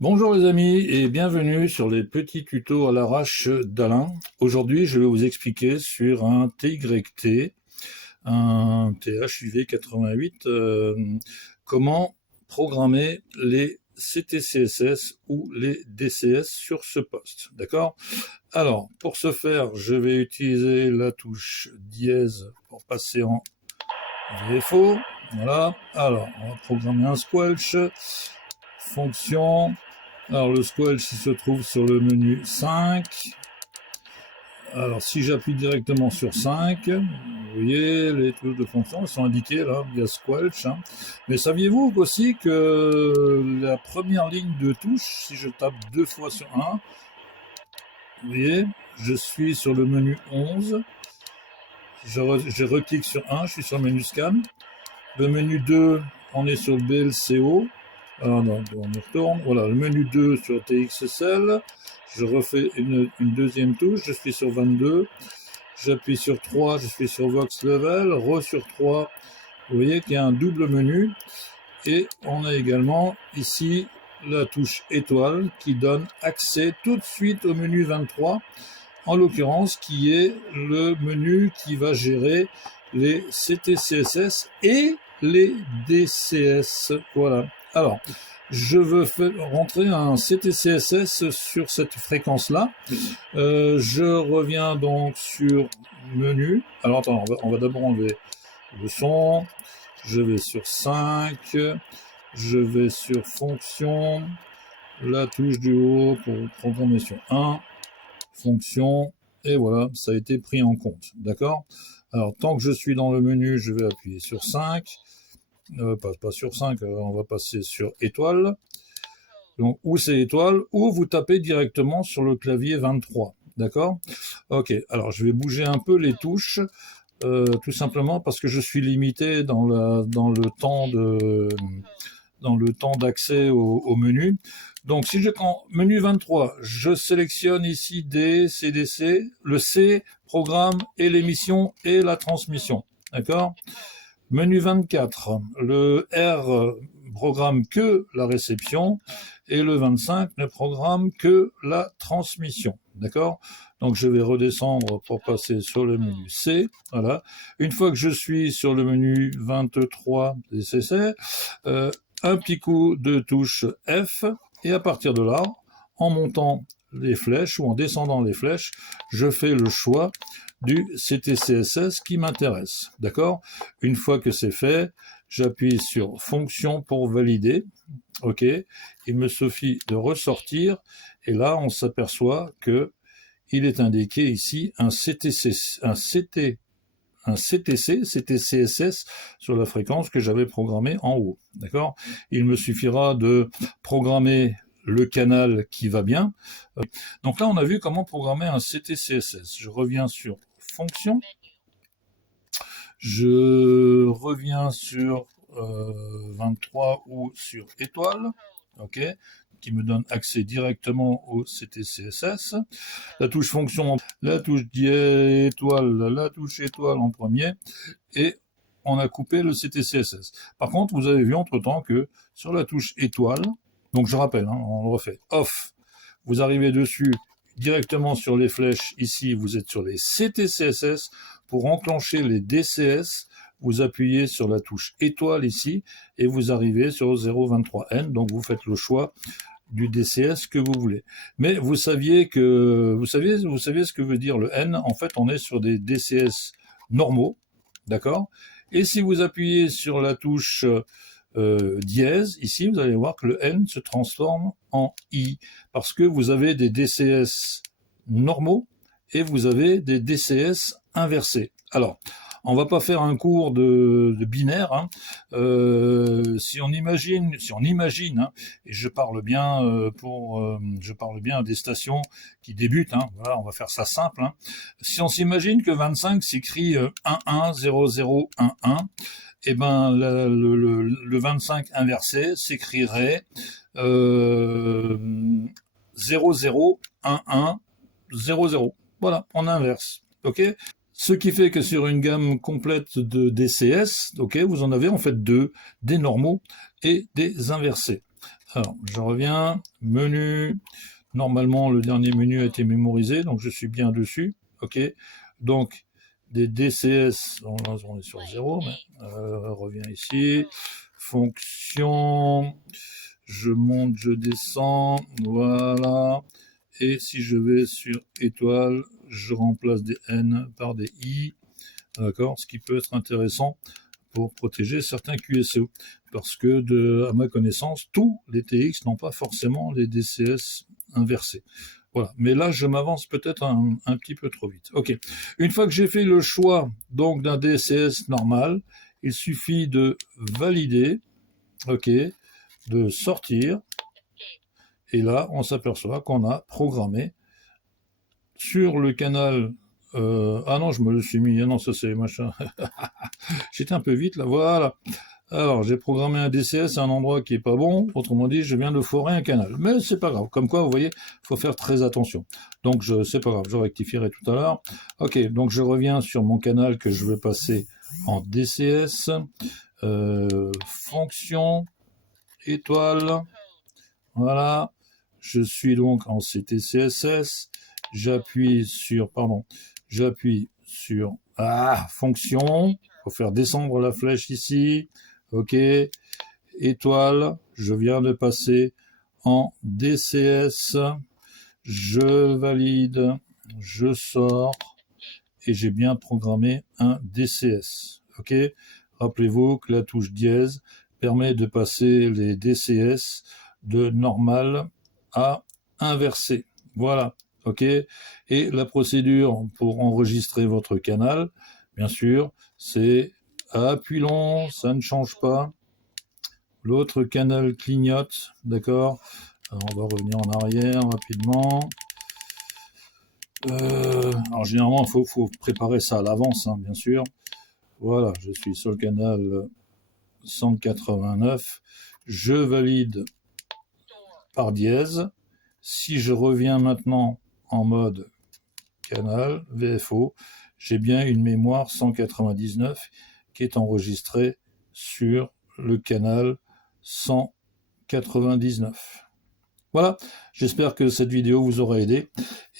Bonjour les amis et bienvenue sur les petits tutos à l'arrache d'Alain. Aujourd'hui, je vais vous expliquer sur un TYT, un THUV 88, comment programmer les CTCSS ou les DCS sur ce poste. D'accord? Alors, pour ce faire, je vais utiliser la touche dièse pour passer en VFO. Voilà. Alors, on va programmer un squelch. Fonction. Alors le squelch il se trouve sur le menu 5. Alors si j'appuie directement sur 5, vous voyez les trucs de fonction sont indiqués là via squelch. Mais saviez-vous aussi que la première ligne de touche, si je tape deux fois sur 1, vous voyez, je suis sur le menu 11. Je reclique sur 1, je suis sur le menu scan. Le menu 2, on est sur le BLCO. Alors, non, on y retourne. Voilà, le menu 2 sur TXSL. Je refais une deuxième touche. Je suis sur 22. J'appuie sur 3. Je suis sur Vox Level. Re sur 3. Vous voyez qu'il y a un double menu. Et on a également ici la touche étoile qui donne accès tout de suite au menu 23. En l'occurrence, qui est le menu qui va gérer les CTCSS et les DCS. Voilà. Alors, je veux rentrer un CTCSS sur cette fréquence-là. Je reviens donc sur menu. Alors, attends, on va d'abord enlever le son. Je vais sur 5. Je vais sur fonction. La touche du haut pour programmer sur 1. Fonction. Et voilà, ça a été pris en compte. D'accord? Alors, tant que je suis dans le menu, je vais appuyer sur 5. Pas sur 5, on va passer sur étoile. Donc, ou c'est étoile, ou vous tapez directement sur le clavier 23. D'accord? Ok, alors je vais bouger un peu les touches, tout simplement parce que je suis limité dans le temps d'accès au menu. Donc, si je prends menu 23, je sélectionne ici D, CDC, le C, programme et l'émission et la transmission. D'accord? Menu 24, le R programme que la réception et le 25 ne programme que la transmission. D'accord? Donc je vais redescendre pour passer sur le menu C. Voilà. Une fois que je suis sur le menu 23 DCC, un petit coup de touche F et à partir de là, en montant les flèches ou en descendant les flèches, je fais le choix du CTCSS qui m'intéresse. D'accord? Une fois que c'est fait, j'appuie sur fonction pour valider. OK. Il me suffit de ressortir et là, on s'aperçoit que il est indiqué ici un CTCSS sur la fréquence que j'avais programmée en haut. D'accord? Il me suffira de programmer le canal qui va bien. Donc là, on a vu comment programmer un CTCSS. Je reviens sur fonction. Je reviens sur 23 ou sur étoile. OK, qui me donne accès directement au CTCSS. La touche fonction, la touche étoile, la touche étoile en premier, et on a coupé le CTCSS. Par contre, vous avez vu entre-temps que sur la touche étoile, donc je rappelle, on le refait, off, vous arrivez dessus directement sur les flèches, ici vous êtes sur les CTCSS, pour enclencher les DCS, vous appuyez sur la touche étoile ici, et vous arrivez sur 023N, donc vous faites le choix du DCS que vous voulez. Mais vous saviez ce que veut dire le N. En fait, on est sur des DCS normaux, d'accord? Et si vous appuyez sur la touche dièse, ici, vous allez voir que le N se transforme en I, parce que vous avez des DCS normaux et vous avez des DCS inversés. Alors, on va pas faire un cours de binaire. Si on imagine, et je parle bien à des stations qui débutent. Voilà, on va faire ça simple. Si on s'imagine que 25 s'écrit 110011, et ben le 25 inversé s'écrirait 001100. Voilà, on inverse. Ok? Ce qui fait que sur une gamme complète de DCS, ok, vous en avez en fait deux, des normaux et des inversés. Alors, je reviens, menu. Normalement, le dernier menu a été mémorisé, donc je suis bien dessus. OK. Donc, des DCS, on est sur 0, mais reviens ici. Fonction, je monte, je descends, voilà. Et si je vais sur étoile, je remplace des N par des I, d'accord, ce qui peut être intéressant pour protéger certains QSO. Parce que, à ma connaissance, tous les TX n'ont pas forcément les DCS inversés. Voilà. Mais là, je m'avance peut-être un petit peu trop vite. OK. Une fois que j'ai fait le choix donc d'un DCS normal, il suffit de valider, OK, de sortir, et là, on s'aperçoit qu'on a programmé sur le canal. Ah non, je me le suis mis. Ah non, ça c'est machin. J'étais un peu vite là. Voilà. Alors, j'ai programmé un DCS à un endroit qui est pas bon. Autrement dit, je viens de foirer un canal. Mais c'est pas grave. Comme quoi, vous voyez, faut faire très attention. Donc, c'est pas grave. Je rectifierai tout à l'heure. Ok. Donc, je reviens sur mon canal que je veux passer en DCS. Fonction étoile. Voilà. Je suis donc en CTCSS. J'appuie sur fonction. Faut faire descendre la flèche ici. OK. Étoile. Je viens de passer en DCS. Je valide. Je sors. Et j'ai bien programmé un DCS. OK. Rappelez-vous que la touche dièse permet de passer les DCS de normal à inversé. Voilà. OK. Et la procédure pour enregistrer votre canal, bien sûr, c'est à appui long, ça ne change pas. L'autre canal clignote, d'accord. Alors on va revenir en arrière rapidement. Alors généralement, il faut préparer ça à l'avance, hein, bien sûr. Voilà, je suis sur le canal 189. Je valide par dièse. Si je reviens maintenant en mode canal VFO, j'ai bien une mémoire 199 qui est enregistrée sur le canal 199. Voilà, j'espère que cette vidéo vous aura aidé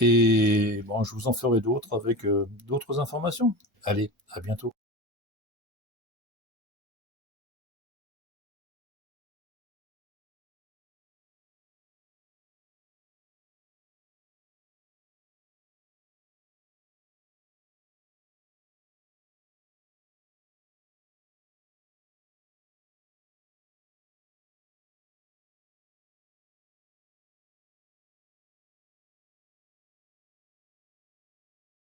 et bon, je vous en ferai d'autres avec d'autres informations. Allez, à bientôt.